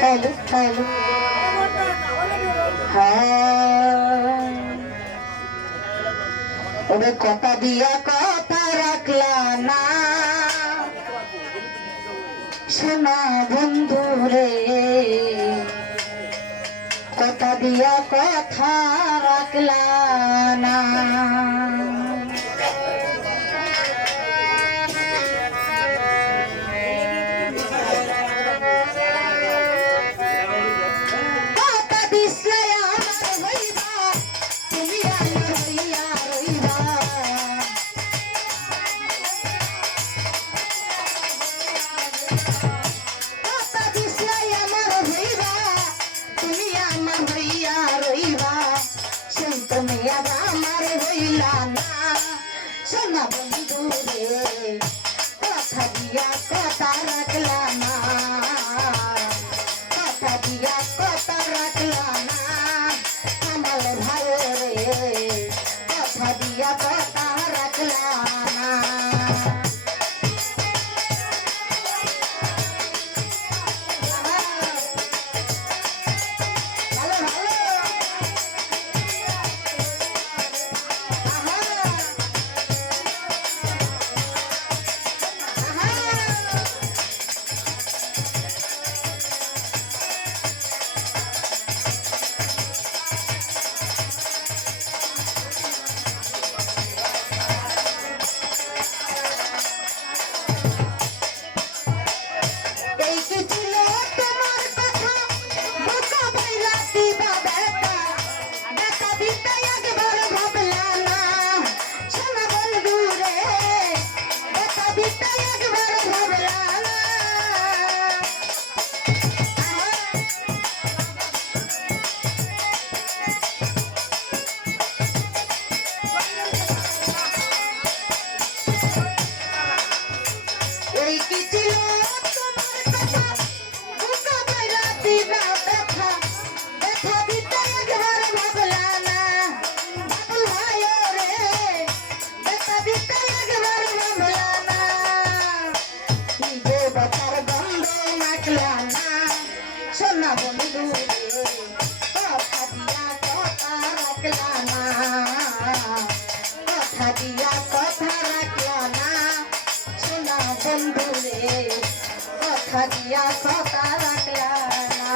hello hello হ্যাঁ ওরে কথা দিয়া কথা রাখলা না সোনা বন্ধু রে কথা দিয়া কথা রাখলা না সোনা বন্ধু রে কথা দিয়া কথা রাখলা না কথা দিয়া কথা রাখলা না আমার ভাই রে কথা দিয়া কথা রাখলা না সোনা বন্ধু কথা দিয়া কথা রাখলা না কথা দিয়া কথা রাখলা না সোনা বন্ধু রে কথা দিয়া কথা রাখলা না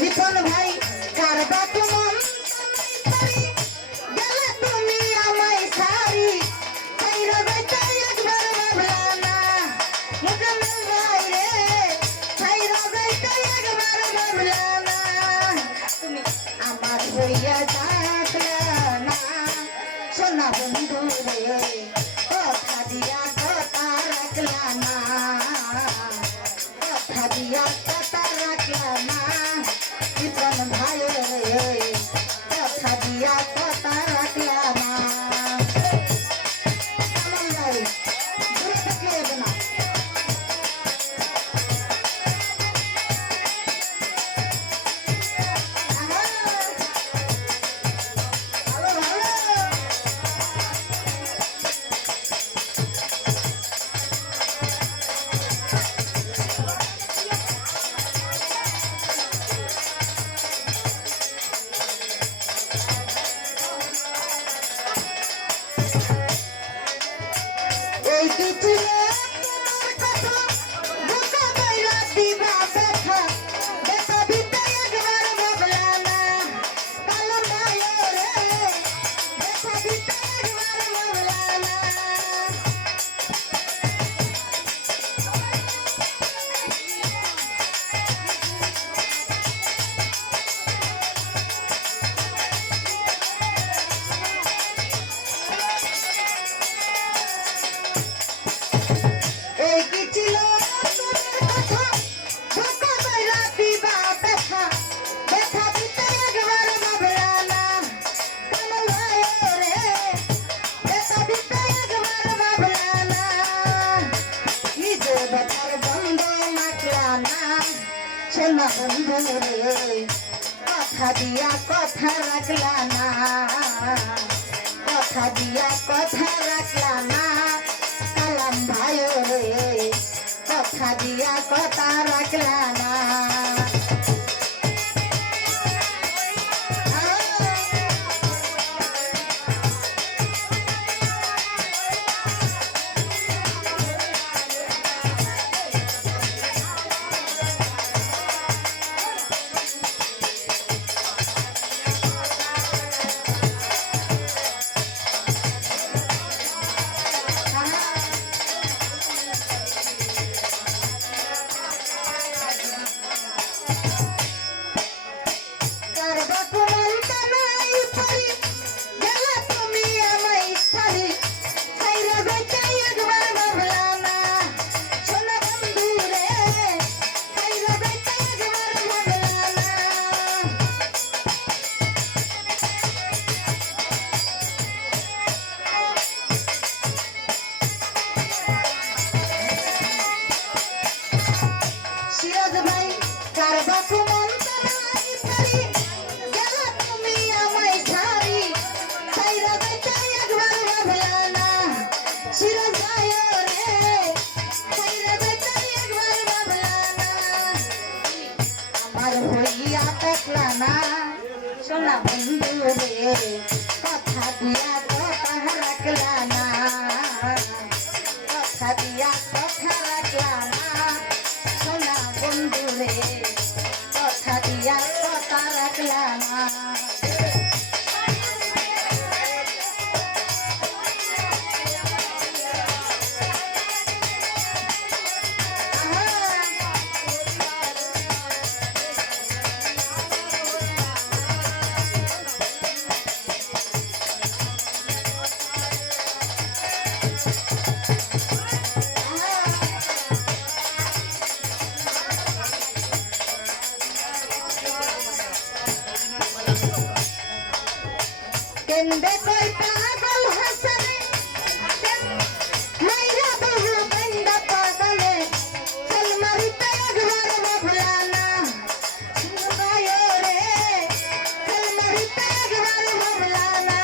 রিপন ভাই কার বাপ মন গেলে তুমি আমায় সারি সাইরা যাইতে একবার ভাবলা না মুজল ভাই রে সাইরা যাইতে একবার ভাবলা না তুমি আমার হইয়া যাকলা না সোনা বন্ধু রে কথা দিয়া কথা রাখলা না কথা দিয়া কথা রাখলা না রিপন ভাই কথা দিয়া কথা রাখলা না ভাই দূরে থাকলে হবে না এই কি ছিল তোমার কথা ধোঁকা কইরা দিবা ব্যথা ব্যথা দিতে একবার ভাবলা না কামল ভাই রে ব্যথা দিতে একবার ভাবলা না নিজে ব্যথার বন্ধ মাখলা না সোনা বন্ধু রে কথা দিয়া কথা রাখলা না কথা দিয়া কথা রাখলা না কালাম ভাই রে কথা দিয়া কথা রাখলা না সোনা বন্ধু রে কথা দিয়া কথা রাখলা না কথা দিয়া কথা রাখলা না সোনা বন্ধু রে কথা দিয়া কথা রাখলা না কেন্দে কই পাগল হাসনে মাইরা বহু বন্ধ পাগলে চল মারিতে একবার ভাবলা না ভাই রে চল মারিতে একবার ভাবলা না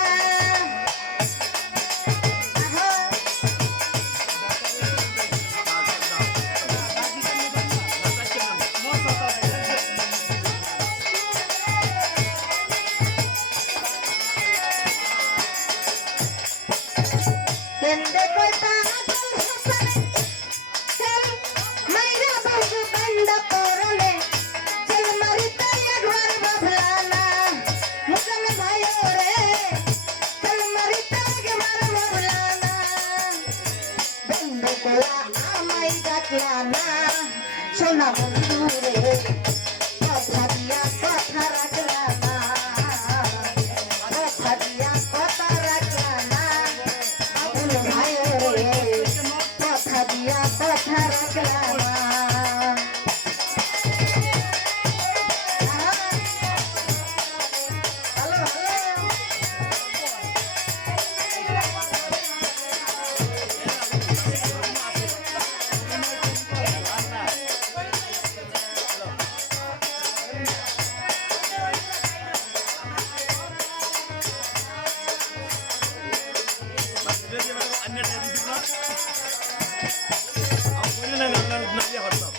কেন্দে কই পাগল হাসনে চল মাইরা বহু বন্ধ করলে চল মারিতে একবার ভাবলা না মুসলমান ভাই রে চল মারিতে একবার ভাবলা না বন্ধু কোলা আমায় ডাকলা না সোনা বন্ধু রে কথা দিয়া কথা রাখলা না কথা দিয়া কথা রাখলা না আবুল ভাই রে কথা দিয়া কথা রাখলা না হ্যালো হ্যালো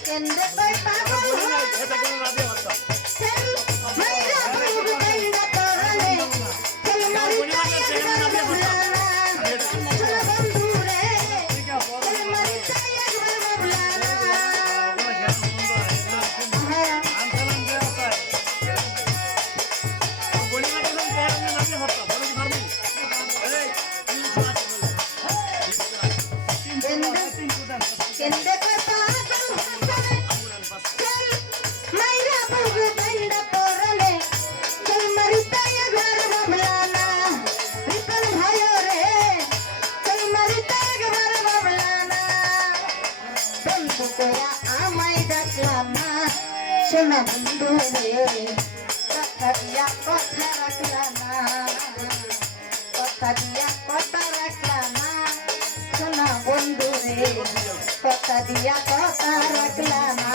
কেন্দে কই পাগল চল মাইরা বহু বন্ধ করলে চল মারিতে একবার ভাবলা না সোনা বন্ধু রে চল মারিতে একবার ভাবলা না কেন্দে কই পাগল হাসনে চল মাইরা বহু বন্ধ করলে চল মারিতে একবার ভাবলা না রিপন ভাই রে চল মারিতে একবার ভাবলা না কয়া আমায় ডাকলা না সোনা বন্ধু রে কথা দিয়া কথা রাখলা না কথা দিয়া কথা রাখলা না সোনা বন্ধু রে কথা দিয়া কথা রাখলা না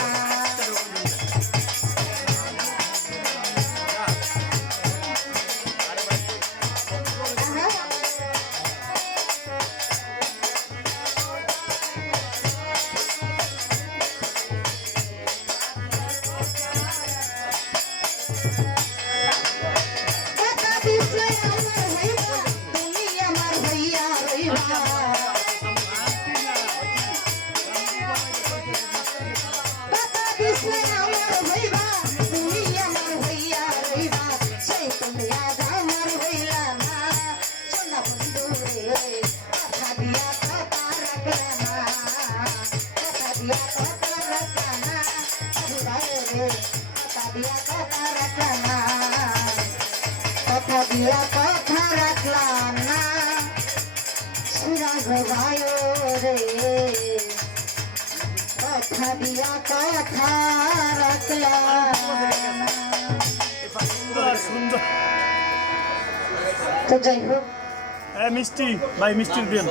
কথা দিয়া কথা রাখলাম না সুরাগ ভাই রে কথা দিয়া কথা রাখলাম সুন্দর তো যাই হোক মিষ্টি ভাই মিষ্টির দেন